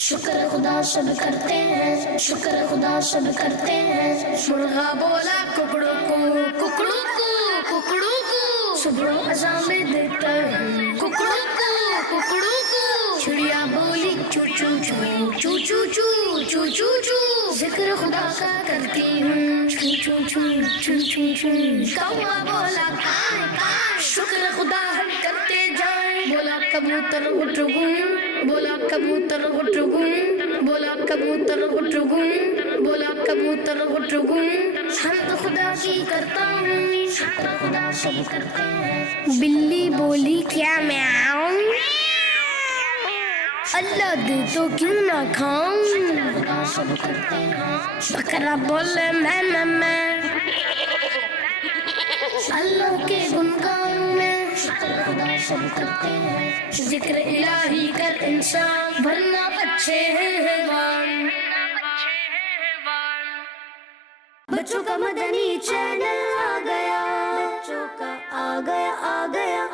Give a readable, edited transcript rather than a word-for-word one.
شکر خدا سب کرتے ہیں، شکر خدا سب کرتے ہیں۔ مرغا بولا ککڑوں کو، ککڑوں کو، ککڑوں کو، صبح اذان میں دیتا ہے ککڑوں کو، ککڑوں کو۔ چڑیا بولی چو چو چو، چو چو چو، چو چو چو، ذکر خدا کا کرتی ہوں، چو چو چو، چو چو چو۔ کوا بولا کائے کائے، شکر خدا ہم کرتے جائیں۔ بولا کبوتر اٹھ گوں، بولا کبوتر اٹھ گوں، بولا کبوتر اٹھ گوں، بولا کبوتر اٹھ گوں۔ حمد خدا کی کرتا ہوں، شکر خدا سب کرتے ہیں۔ بلی بولی کیا میں آؤں، اللہ دے تو کیوں نہ کھاؤں۔ خدا سب کرتے ہیں۔ بکرا بولے میں اللہ کے گن گاؤں میں، شکر خدا سب کرتے ہیں۔ ذکر الہی کر انسان، ورنہ اچھے ہیں حیوان۔ بچوں کا مدنی چینل آ گیا، بچوں کا آ گیا آ گیا۔